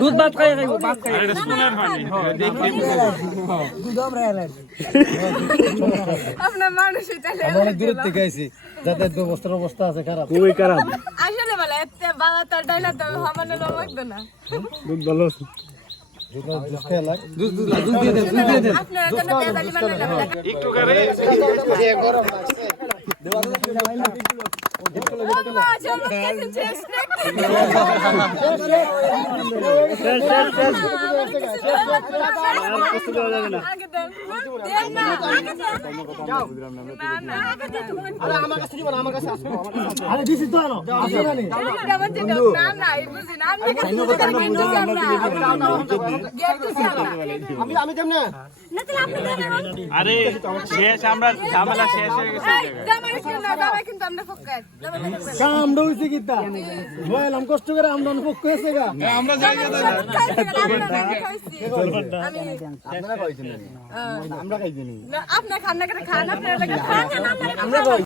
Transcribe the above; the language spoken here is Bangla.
দুধ ভাত খাই খাইব ভাত খাই আপনার মানুষ অনেক দূর থেকে আইছি যাতায়াত ব্যবস্থার অবস্থা আছে খারাপ খুবই খারাপ আসলে বলে এতে বাবা তার ডাইলা তো হামানে লাগবে না দুধ ভালো আছে দুধ দিয়ে দেন আপনার জন্য তেজালি বানাইলাম একটু করে গরম লাগছে আরে শেষ আমরা ঝামেলা শেষ হয়ে গেছে কিন্তু আমরা ফোকাস আমরা হইছে কিতা বললাম কষ্ট করে আমরা পক্ষ হয়েছে গা আমরা যাই আমরা খাইছি আপনার খান্না করে খান আপনার খান